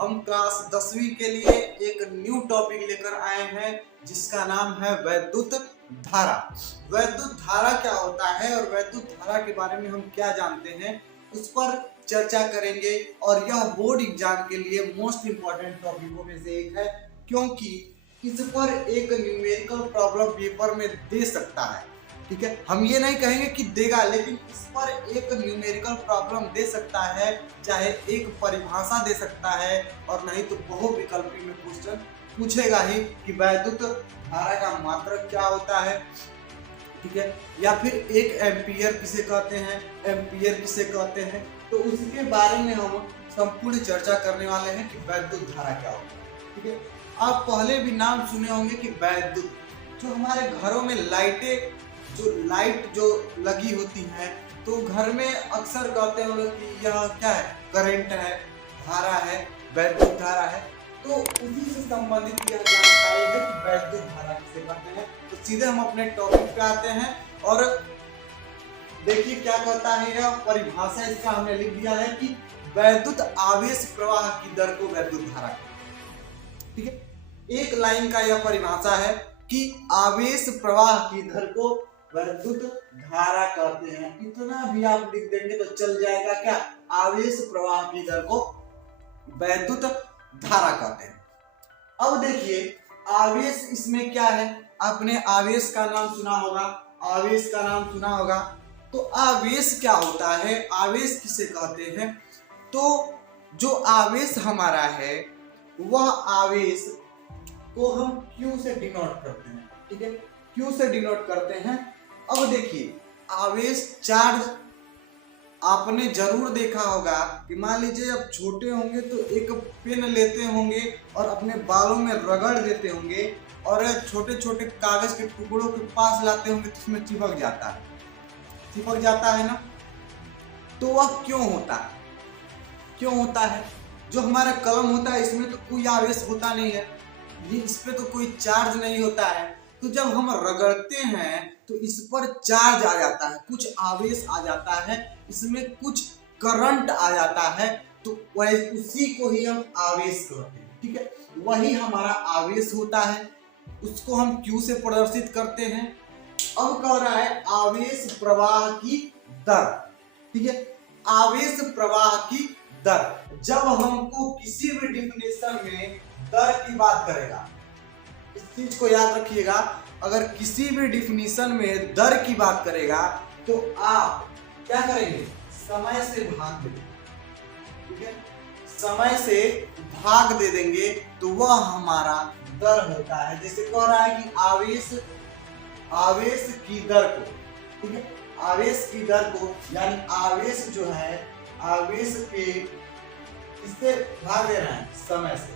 हम क्लास 10वीं के लिए एक न्यू टॉपिक लेकर आए हैं जिसका नाम है वैद्युत धारा। वैद्युत धारा क्या होता है और वैद्युत धारा के बारे में हम क्या जानते हैं उस पर चर्चा करेंगे। और यह बोर्ड एग्जाम के लिए मोस्ट इंपॉर्टेंट टॉपिकों में से एक है, क्योंकि इस पर एक न्यूमेरिकल प्रॉब्लम पेपर में दे सकता है। ठीक है, हम ये नहीं कहेंगे कि देगा, लेकिन इस पर एक न्यूमेरिकल प्रॉब्लम दे सकता है, चाहे एक परिभाषा दे सकता है और नहीं तो बहुविकल्पी में क्वेश्चन पूछेगा ही कि वैद्युत धारा का मात्रक क्या होता है। ठीक है, या फिर एक एम्पियर किसे कहते हैं, एम्पियर किसे कहते हैं, तो उसके बारे में हम संपूर्ण चर्चा करने वाले हैं कि वैद्युत धारा क्या होता है। ठीक है, आप पहले भी नाम सुने होंगे कि वैद्युत, जो हमारे घरों में लाइट जो लगी होती है, तो घर में अक्सर कहते हैं लोग कि यह क्या है, करंट है, धारा है, वैद्युत धारा है। तो उसी से संबंधित यह जानकारी है कि वैद्युत धारा किसे कहते हैं। तो सीधे हम अपने टॉपिक पे आते हैं और देखिए क्या कहता है यह परिभाषा। इसका हमने लिख दिया है कि वैद्युत आवेश प्रवाह की दर को वैद्युत धारा कहते हैं। ठीक है, एक लाइन का यह परिभाषा है कि आवेश प्रवाह की दर को वैद्युत धारा कहते हैं। इतना भी आप लिख देंगे तो चल जाएगा, क्या, आवेश प्रवाह की दर को वैद्युत धारा कहते हैं। अब देखिए आवेश इसमें क्या है, आपने आवेश का नाम सुना होगा, आवेश का नाम सुना होगा। तो आवेश क्या होता है, आवेश किसे कहते हैं, तो जो आवेश हमारा है वह आवेश को हम Q से डिनोट करते हैं। ठीक है, Q से डिनोट करते हैं। अब देखिए आवेश चार्ज आपने जरूर देखा होगा कि मान लीजिए आप छोटे होंगे तो एक पेन लेते होंगे और अपने बालों में रगड़ देते होंगे और छोटे छोटे कागज के टुकड़ों के पास लाते होंगे तो उसमें चिपक जाता है ना। तो वह क्यों होता है? जो हमारा कलम होता है इसमें तो कोई आवेश होता नहीं है, ये इस पे तो कोई चार्ज नहीं होता है। तो जब हम रगड़ते हैं तो इस पर चार्ज आ जाता है, कुछ आवेश आ जाता है, इसमें कुछ करंट आ जाता है, तो उसी को ही हम आवेश कहते हैं। ठीक है, वही हमारा आवेश होता है, उसको हम Q से प्रदर्शित करते हैं। अब कह रहा है आवेश प्रवाह की दर। ठीक है, आवेश प्रवाह की दर, जब हमको किसी भी डिफिनेशन में दर की बात करेगा, इस चीज को याद रखिएगा, अगर किसी भी डिफिनेशन में दर की बात करेगा तो आप क्या करेंगे, समय से भाग दे देंगे। ठीक है, समय से भाग दे देंगे तो वह हमारा दर होता है। जैसे कह रहा है कि आवेश की दर को, ठीक है, आवेश की दर को यानी आवेश जो है, आवेश के इससे भाग दे रहे हैं समय से,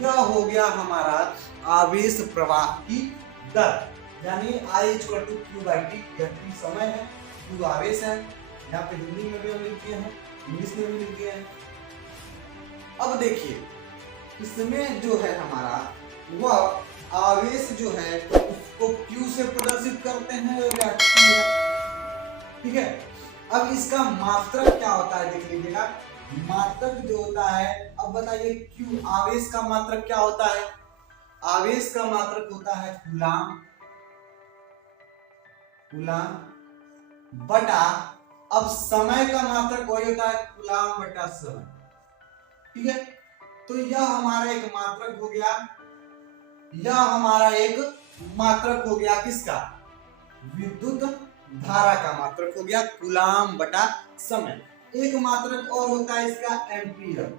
यह हो गया हमारा आवेश प्रवाह की दर। यानी I=Q/T, यह T समय है, Q आवेश है। यहाँ पे हिंदी में भी हम लिख दिए हैं, इंग्लिश में भी लिख दिए हैं। अब देखिए इसमें जो है हमारा वह आवेश जो है उसको Q से प्रदर्शित करते हैं और यह T है। ठीक है, अब इसका मात्रक क्या होता है देख लीजिएगा, मात्रक जो होता है, अब बताइए Q आवेश का मात्रक क्या होता है, आवेश का मात्रक होता है कूलाम बटा, अब समय का मात्रक वही होता है कूलाम बटा समय। ठीक है, तो यह हमारा एक मात्रक हो गया, किसका, विद्युत धारा का मात्रक हो गया कूलाम बटा समय। एक मात्रक और होता है इसका एम्पियर,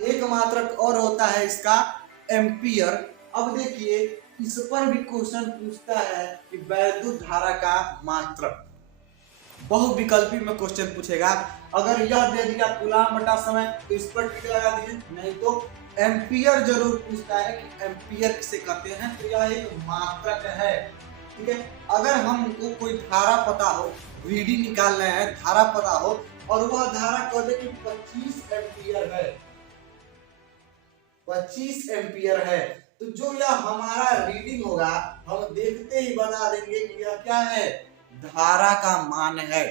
एक मात्रक और होता है इसका एम्पियर। अब देखिए इस पर भी क्वेश्चन पूछता है कि वैद्युत धारा का मात्रक, बहुविकल्पी में क्वेश्चन पूछेगा। अगर यह दे दिया कूलाम बटा समय तो इस पर टिक लगा दीजिए, नहीं तो एम्पियर जरूर पूछता है कि एम्पियर किसे कहते हैं, तो यह एक मात्रक है। ठीक है, अगर हमको कोई धारा पता हो, रीडिंग निकाल रहे हैं, धारा पता हो और वह धारा कह दे कि 25 एम्पियर है, 25 एम्पियर है, तो जो यह हमारा रीडिंग होगा हम देखते ही बता देंगे कि यह क्या है, धारा का मान है।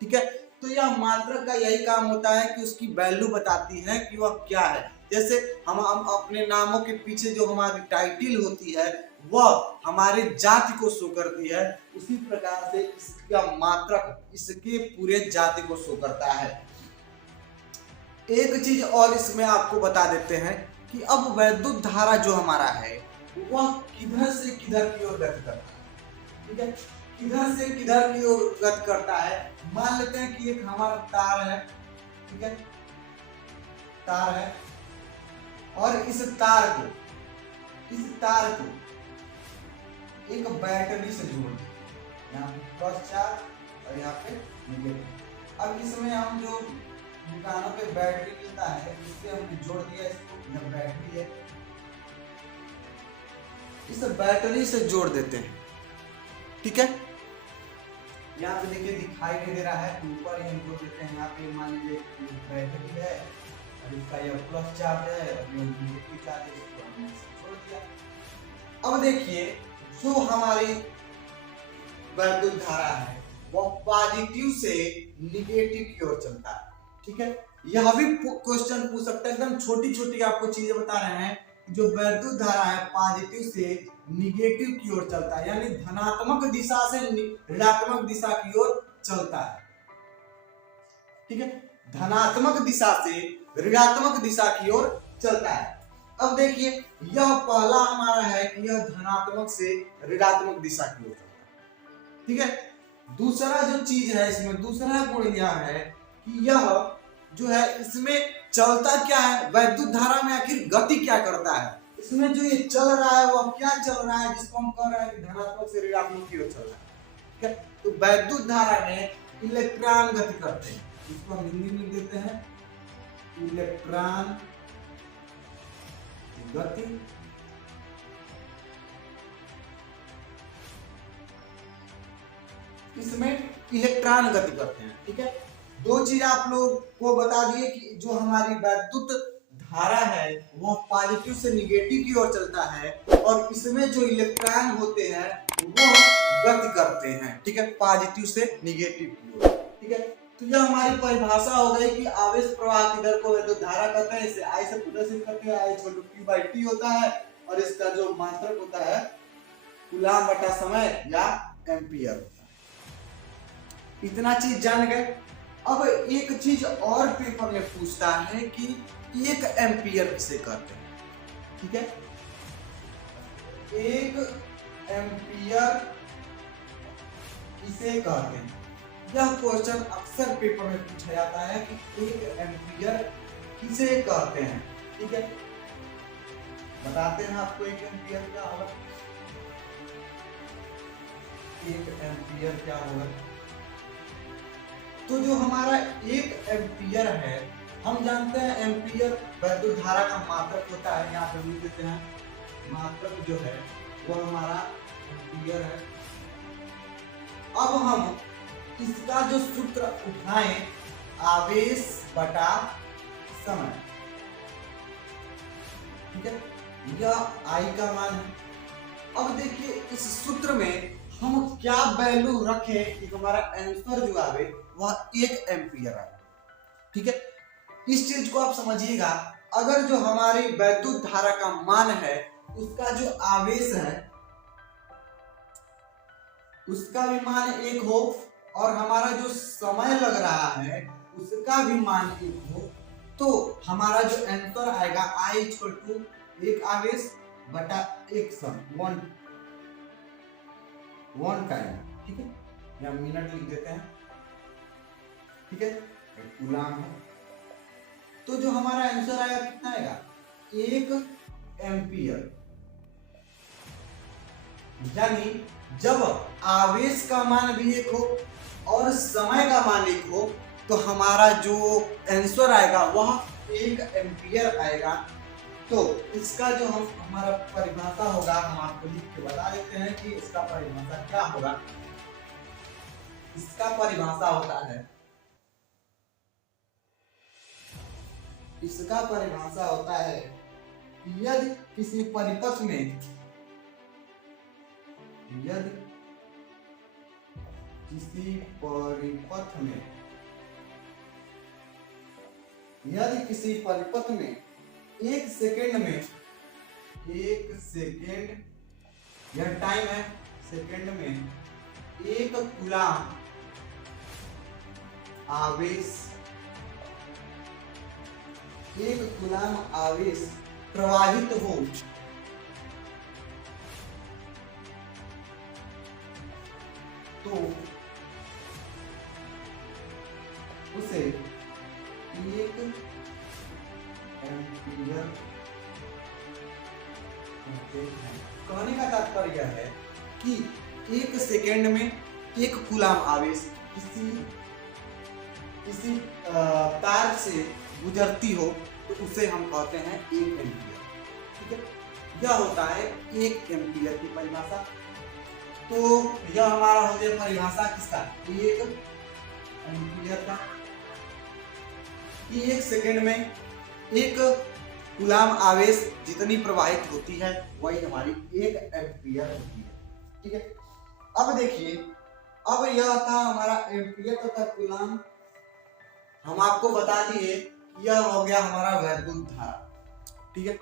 ठीक है, तो यह मात्रक का यही काम होता है कि उसकी वैल्यू बताती है कि वह क्या है। जैसे हम अपने नामों के पीछे जो हमारी टाइटल होती है वह हमारे जाति को शो करती है, उसी प्रकार से इसका मात्रक इसके पूरे जाति को शो करता है। एक चीज और इसमें आपको बता देते हैं कि अब वैद्युत धारा जो हमारा है वह किधर से किधर की ओर गति करता है। ठीक है, किधर से किधर की ओर गति करता है। मान लेते हैं कि एक हमारा तार है, ठीक है, तार है, और इस तार को एक बैटरी से जोड़ दें, यहाँ पे प्लस चार्ज और यहाँ पे नेगेटिव। अब इसमें हम जो दुकानों पे बैटरी मिलता है इससे हमने जोड़ दिया, इसको यह बैटरी है, इस बैटरी से जोड़ देते हैं। ठीक है, यहाँ पे देखिए दिखाई नहीं दे रहा है, ऊपर ही हम जोड़ देते हैं। यहाँ पे मान लीजिए बैटरी है और इसका यह प्लस चार्ज है और ये नेगेटिव चार्ज है, इसको हमने जोड़ दिया। अब देखिए जो हमारी वैद्युत धारा है वह पॉजिटिव से निगेटिव की ओर चलता है। ठीक है, यह भी क्वेश्चन पूछ सकता है, एकदम छोटी छोटी आपको चीजें बता रहे हैं। जो वैद्युत धारा है पॉजिटिव से निगेटिव की ओर चलता है, यानी धनात्मक दिशा से ऋणात्मक दिशा की ओर चलता है। ठीक है, धनात्मक दिशा से ऋणात्मक दिशा की ओर चलता है। अब देखिए यह पहला हमारा है कि यह धनात्मक से ऋणात्मक दिशा की ओर चलता है। ठीक है, दूसरा जो चीज है इसमें, दूसरा गुण यह है कि यह जो है इसमें चलता क्या है, वैद्युत धारा में आखिर गति क्या करता है। इसमें जो ये चल रहा है वह क्या चल रहा है, जिसको हम कह रहे हैं कि धनात्मक से ऋणात्मक की ओर चल रहा है। ठीक है, तो वैद्युत धारा में इलेक्ट्रॉन गति करते हैं, इसको हम हिंदी में देते हैं इलेक्ट्रॉन गति। इसमें इलेक्ट्रॉन गति करते हैं। ठीक है, दो चीज आप लोग को बता दिए कि जो हमारी वैद्युत धारा है वो पॉजिटिव से निगेटिव की ओर चलता है और इसमें जो इलेक्ट्रॉन होते हैं वो गति करते हैं। ठीक है, पॉजिटिव से निगेटिव की ओर। ठीक है, तो यह हमारी परिभाषा हो गई कि आवेश प्रवाह किधर को वैद्युत धारा कहते हैं। इसे I से प्रदर्शित करते हैं, I इक्वल टू Q/T होता है और इसका जो मात्रक होता है कूलाम बटा समय या एम्पियर होता है। इतना चीज जान गए। अब एक चीज और पेपर में पूछता है कि 1 एम्पियर किसे कहते हैं। ठीक है, 1 एम्पियर किसे कहते हैं, यह क्वेश्चन अक्सर पेपर में पूछा जाता है कि 1 एम्पियर किसे कहते हैं। ठीक है, बताते हैं आपको 1 एम्पियर क्या होगा। 1 एम्पियर क्या होगा, तो जो हमारा 1 एम्पियर है, हम जानते हैं एम्पियर वैद्युत धारा का मात्रक होता है। यहाँ पे लिख देते हैं मात्रक जो है वो हमारा एम्पियर है। अब हम इसका जो सूत्र उठाएं, आवेश बटा समय। ठीक है, यह I का मान है। अब देखिए इस सूत्र में हम क्या वैल्यू रखें कि हमारा आंसर जो आवे वह 1 एम्पियर आए। ठीक है, इस चीज को आप समझिएगा। अगर जो हमारी वैद्युत धारा का मान है उसका जो आवेश है उसका भी मान 1 हो और हमारा जो समय लग रहा है उसका भी मान 1 हो, तो हमारा जो आंसर आएगा I इक्वल टू 1 आवेश बटा 1 समय, 1 टाइम। ठीक है, या मिनट लिख देते हैं। ठीक है, कूलाम है, तो जो हमारा आंसर आएगा कितना आएगा 1 एम्पियर। यानी जब आवेश का मान भी 1 हो और समय का मान 1 हो तो हमारा जो आंसर आएगा वह 1 एम्पियर आएगा। तो इसका जो हमारा परिभाषा होगा हम आपको लिख के बता देते हैं कि इसका परिभाषा क्या होगा। इसका परिभाषा होता है, इसका परिभाषा होता है यदि किसी परिपथ में, यदि किसी परिपथ में यदि किसी परिपथ में 1 सेकेंड में, 1 सेकेंड यह टाइम है, सेकेंड में 1 कूलाम आवेश, 1 कूलाम आवेश प्रवाहित हो तो उसे 1 एम्पीयर कहते हैं। कहने का तात्पर्य है कि 1 सेकेंड में 1 कूलाम आवेश किसी तार से गुजरती हो तो उसे हम कहते हैं 1 एम्पीयर। ठीक है, यह होता है 1 एम्पीयर की परिभाषा। तो यह हमारा हो गया परिभाषा किसका, 1 एम्पीयर का, कि 1 सेकेंड में 1 कूलाम आवेश जितनी प्रवाहित होती है वही हमारी 1 एम्पीयर होती है। ठीक है, अब देखिए, अब यह था हमारा एम्पीयर तथा कूलाम। हम आपको बता दिए यह हो गया हमारा वैद्युत धारा। ठीक है,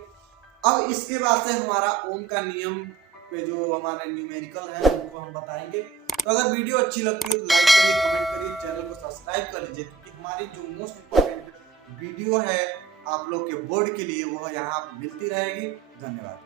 अब इसके बाद से हमारा ओम का नियम पे जो हमारे न्यूमेरिकल है उनको हम बताएंगे। तो अगर वीडियो अच्छी लगती है तो लाइक करिए, कमेंट करिए, चैनल को सब्सक्राइब कर लीजिए, क्योंकि हमारी जो मोस्ट इम्पोर्टेंट वीडियो है आप लोग के बोर्ड के लिए वह यहाँ मिलती रहेगी। धन्यवाद।